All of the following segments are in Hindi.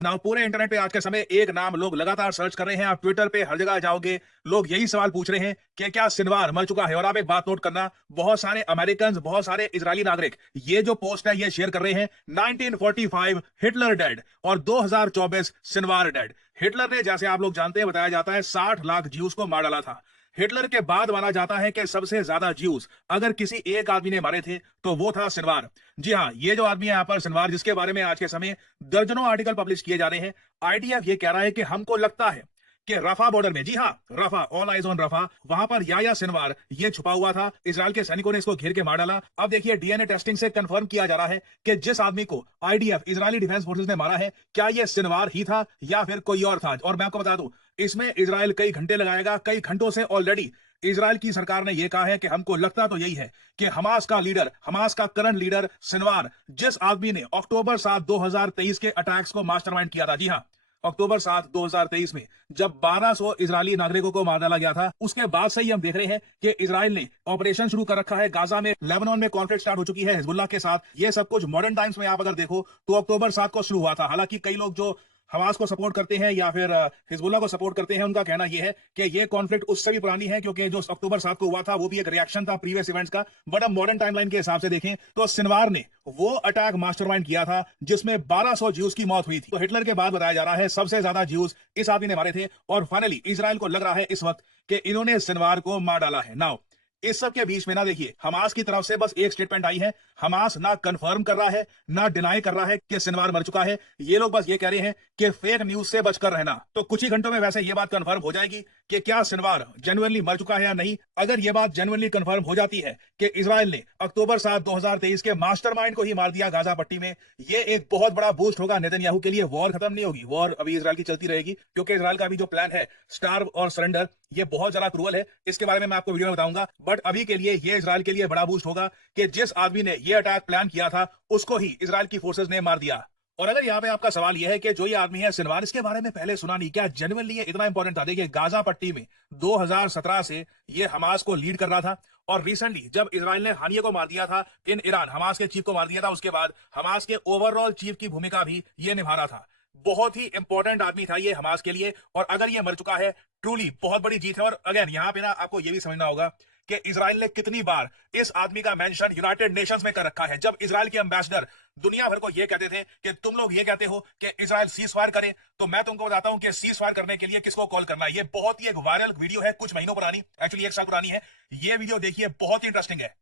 नाउ पूरे इंटरनेट पे आज के समय एक नाम लोग लगातार सर्च कर रहे हैं। आप ट्विटर पे हर जगह जाओगे, लोग यही सवाल पूछ रहे हैं कि क्या सिनवार मर चुका है। और आप एक बात नोट करना, बहुत सारे अमेरिकन, बहुत सारे इजरायली नागरिक ये जो पोस्ट है ये शेयर कर रहे हैं। 1945 हिटलर डेड और 2024 सिनवार डेड। हिटलर ने, जैसे आप लोग जानते हैं, बताया जाता है 60 लाख ज्यूज को मार डाला था। हिटलर के बाद माना जाता है कि सबसे ज्यादा ज्यूज अगर किसी एक आदमी ने मारे थे तो वो था सिनवार। जी हाँ, ये जो आदमी है यहाँ पर सिनवार, जिसके बारे में आज के समय दर्जनों आर्टिकल पब्लिश किए जा रहे हैं। आईडीएफ ये कह रहा है कि हमको लगता है कि रफा बॉर्डर में, जी हाँ रफा, ऑल आइज ऑन रफा, वहां पर या सिनवार ये छुपा हुआ था। इजराइल के सैनिकों ने इसको घेर के मार डाला। अब देखिए, डीएनए टेस्टिंग से कंफर्म किया जा रहा है कि जिस आदमी को आईडीएफ, इजरायली डिफेंस फोर्सेस ने मारा है, क्या ये सिनवार ही था या फिर कोई और था। और मैं आपको बता दूं, इसमें इजराइल कई घंटे लगाएगा। कई घंटों से ऑलरेडी इजराइल की सरकार ने यह कहा है कि हमको लगता तो यही है कि हमास का लीडर, हमास का करंट लीडर सिनवार, जिस आदमी ने अक्टूबर 7 2023 के अटैक्स को मास्टरमाइंड किया था, जी हां, अक्टूबर 7 2023 में जब 1200 इजरायली नागरिकों को मार डाला गया था, उसके बाद से ही हम देख रहे हैं कि इजराइल ने ऑपरेशन शुरू कर रखा है गाजा में। लेबनान में कॉन्फ्लिक्ट स्टार्ट हो चुकी है हिजबुल्लाह के साथ। ये सब कुछ मॉडर्न टाइम्स में आप अगर देखो तो अक्टूबर 7 को शुरू हुआ था। हालांकि कई लोग जो हमास को सपोर्ट करते हैं या फिर हिजबुल्लाह को सपोर्ट करते हैं, उनका कहना यह है कि ये कॉन्फ्लिक्ट उससे भी पुरानी है, क्योंकि जो अक्टूबर 7 को हुआ था वो भी एक रिएक्शन था प्रीवियस इवेंट्स का। बट अब मॉडर्न टाइमलाइन के हिसाब से देखें तो सिनवार ने वो अटैक मास्टरमाइंड किया था जिसमें 1200 ज्यूज की मौत हुई थी। तो हिटलर के बाद बताया जा रहा है सबसे ज्यादा ज्यूज इस आदमी ने मारे थे। और फाइनली इजराइल को लग रहा है इस वक्त कि इन्होंने सिनवार को मार डाला है। नाउ इस सब के बीच में ना, देखिए, हमास की तरफ से बस एक स्टेटमेंट आई है। हमास ना कंफर्म कर रहा है ना डिनाई कर रहा है कि सिनवार मर चुका है। ये लोग बस ये कह रहे हैं कि फेक न्यूज से बचकर रहना। तो कुछ ही घंटों में वैसे ये बात कंफर्म हो जाएगी कि क्या सिनवार जेन्युइनली मर चुका है या नहीं। अगर ये बात जेन्युइनली कंफर्म हो जाती है कि इजराइल ने अक्टूबर 7 2023 के मास्टरमाइंड को ही मार दिया गाजा पट्टी में, ये एक बहुत बड़ा बूस्ट होगा नेतन्याहू के लिए। वॉर खत्म नहीं होगी, वॉर अभी इजराइल की चलती रहेगी, क्योंकि इजराइल का भी जो प्लान है स्टार्व और सरेंडर, ये बहुत ज्यादा क्रूअल है। इसके बारे में मैं आपको वीडियो में बताऊंगा। बट अभी के लिए ये इजराइल के लिए बड़ा बूस्ट होगा कि जिस आदमी ने ये अटैक प्लान किया था उसको ही इजराइल की फोर्सेस ने मार दिया। और अगर यहाँ पे आपका सवाल यह है कि जो ये आदमी है सिनवार, इसके बारे में पहले सुना नहीं, क्या जेन्युइनली ये इतना इंपॉर्टेंट था। देखिए, गाजा पट्टी में 2017 से ये हमास को लीड कर रहा था। और रिसेंटली जब इजराइल ने हानिया को मार दिया था इन ईरान, हमास के चीफ को मार दिया था, उसके बाद हमास के ओवरऑल चीफ की भूमिका भी ये निभा रहा था। बहुत ही इंपॉर्टेंट आदमी था ये हमास के लिए। और अगर ये मर चुका है, ट्रूली बहुत बड़ी जीत है। और अगेन यहाँ पे ना आपको ये भी समझना होगा कि इजराइल ने कितनी बार इस आदमी का मेंशन यूनाइटेड नेशंस में कर रखा है। जब इजराइल के एम्बेसडर दुनिया भर को ये कहते थे कि तुम लोग ये कहते हो कि इजराइल सीज फायर करे, तो मैं तुमको बताता हूं कि सीज फायर करने के लिए किसको कॉल करना है। ये बहुत ही एक वायरल वीडियो है, कुछ महीनों पुरानी, एक्चुअली 1 साल पुरानी है। ये वीडियो देखिए, बहुत ही इंटरेस्टिंग है।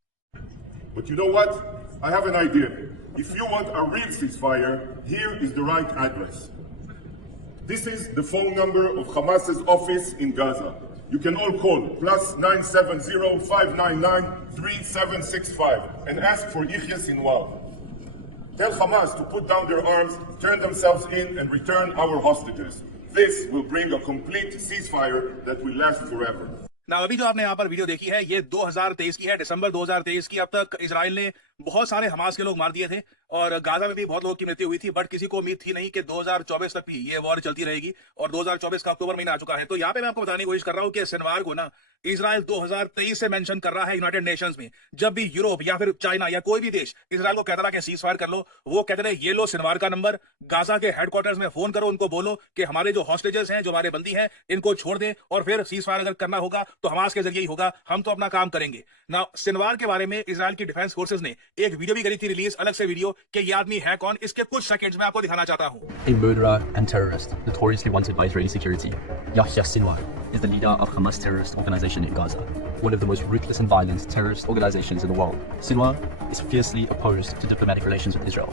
But you know what? I have an idea. If you want a real ceasefire, here is the right address. This is the phone number of Hamas's office in Gaza. You can all call +970-599-3765 and ask for Yihya Sinwar. Tell Hamas to put down their arms, turn themselves in, and return our hostages. This will bring a complete ceasefire that will last forever. ना अभी जो आपने यहाँ पर वीडियो देखी है ये 2023 की है, दिसंबर 2023 की। अब तक इजराइल ने बहुत सारे हमास के लोग मार दिए थे और गाजा में भी बहुत लोगों की मृत्यु हुई थी। बट किसी को उम्मीद थी नहीं कि 2024 तक भी ये वॉर चलती रहेगी। और 2024 का अक्टूबर महीना आ चुका है। तो यहाँ पे मैं आपको बताने की कोशिश कर रहा हूँ कि सिनवार को ना इजराइल 2023 से मेंशन कर रहा है यूनाइटेड नेशंस में। जब भी यूरोप या फिर चाइना या कोई भी देश इजराइल को कहता रहा कि सीज फायर कर लो, वो कहते रहे ये लो सिनवार का नंबर, गाजा के हेडक्वार्टर्स में फोन करो, उनको बोलो कि हमारे जो हॉस्टेजेस हैं, जो हमारे बंदी हैं, इनको छोड़ दें और फिर सीज फायर अगर करना होगा तो हमास के जरिए ही होगा, हम तो अपना काम करेंगे ना। सिनवार के बारे में इजराइल की डिफेंस फोर्सेस ने एक वीडियो भी करी थी रिलीज, अलग से वीडियो, कि ये आदमी है कौन। इसके कुछ सेकंड्स में आपको दिखाना चाहता हूं। A murderer and terrorist, notoriously wanted by Israeli security, Yahya Sinwar is the leader of Hamas terrorist organization in Gaza, one of the most ruthless and violent terrorist organizations in the world. Sinwar is fiercely opposed to diplomatic relations with Israel.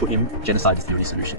For him, genocide is the only solution.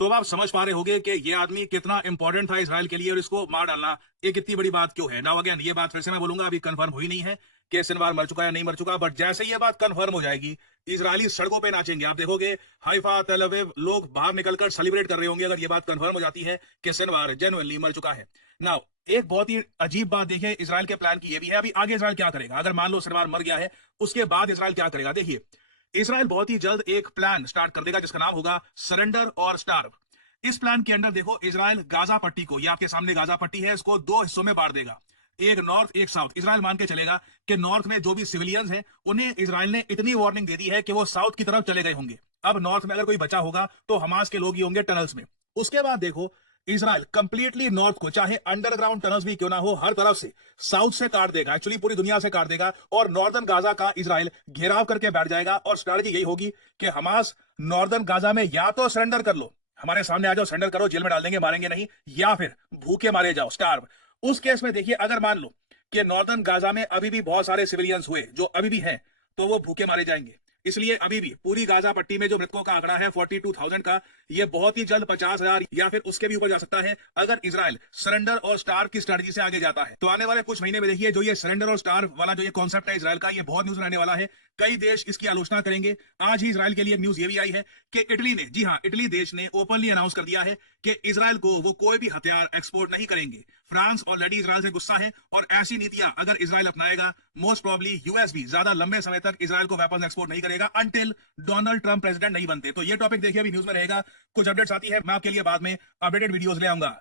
तो अब आप समझ पा रहे होंगे कि ये आदमी कितना इंपॉर्टेंट था इजराइल के लिए और इसको मार डालना एक इतनी बड़ी बात क्यों है। नाउ अगेन ये बात फिर से मैं बोलूंगा, अभी कंफर्म हुई नहीं है कि सिनवार मर चुका या नहीं मर चुका। बट जैसे ये बात कंफर्म हो जाएगी, इजरायली सड़कों पे नाचेंगे। आप देखोगे हाइफा, तेल अवीव, लोग बाहर निकलकर सेलिब्रेट कर रहे होंगे अगर ये बात कंफर्म हो जाती है कि सिनवार जेन्युइनली मर चुका है। नाउ एक बहुत ही अजीब बात देखिए इजराइल के प्लान की ये भी है। अभी आगे इजराइल क्या करेगा, अगर मान लो सिनवार मर गया है, उसके बाद इजराइल क्या करेगा। देखिए, इजराइल बहुत ही जल्द एक प्लान स्टार्ट कर देगा जिसका नाम होगा सरेंडर और स्टार्व। इस प्लान के अंडर देखो, इजराइल गाजा पट्टी को, ये आपके सामने गाजा पट्टी है, इसको 2 हिस्सों में बांट देगा। एक नॉर्थ एक साउथ। इजराइल मान के चलेगा कि नॉर्थ में जो भी सिविलियंस हैं उन्हें इजराइल ने इतनी वार्निंग दे दी है कि वो साउथ की तरफ चले गए होंगे। अब नॉर्थ में अगर कोई बचा होगा तो हमास के लोग ही होंगे टनल्स में। उसके बाद देखो इजराइल कंप्लीटली नॉर्थ को, चाहे अंडरग्राउंड टनल्स भी क्यों ना हो, हर तरफ से साउथ से काट देगा, एक्चुअली पूरी दुनिया से काट देगा, और नॉर्दर्न गाजा का इजराइल घेराव करके बैठ जाएगा। और स्ट्रैटेजी यही होगी कि हमास नॉर्दर्न गाजा में या तो सरेंडर कर लो, हमारे सामने आ जाओ, सरेंडर करो, जेल में डाल देंगे, मारेंगे नहीं, या फिर भूखे मारे जाओ, स्टार्व। उस केस में देखिए अगर मान लो कि नॉर्दर्न गाजा में अभी भी बहुत सारे सिविलियंस हुए जो अभी भी हैं, तो वो भूखे मारे जाएंगे। इसलिए अभी भी पूरी गाजा पट्टी में जो मृतकों का आंकड़ा है 42,000 का, ये बहुत ही जल्द 50,000 या फिर उसके भी ऊपर जा सकता है अगर इजराइल सरेंडर और स्टार की स्ट्रेटजी से आगे जाता है। तो आने वाले कुछ महीने में देखिए जो ये सरेंडर और स्टार वाला जो ये कॉन्सेप्ट है इजराइल का, ये बहुत न्यूज रहने वाला है। कई देश इसकी आलोचना करेंगे। आज ही इजराइल के लिए एक न्यूज ये भी आई है कि इटली ने, जी हां, इटली देश ने ओपनली अनाउंस कर दिया है कि इजराइल को वो कोई भी हथियार एक्सपोर्ट नहीं करेंगे। फ्रांस ऑलरेडी इजराइल से गुस्सा है और ऐसी नीतियां अगर इजराइल अपनाएगा, मोस्ट प्रोबेबली यूएस भी ज्यादा लंबे समय तक इजराइल को वेपन्स एक्सपोर्ट नहीं करेगा अंटिल डोनाल्ड ट्रंप प्रेसिडेंट नहीं बनते। तो ये टॉपिक देखिए अभी न्यूज में रहेगा, कुछ अपडेट्स आती है, मैं आपके लिए बाद में अपडेटेड वीडियोस ले आऊंगा।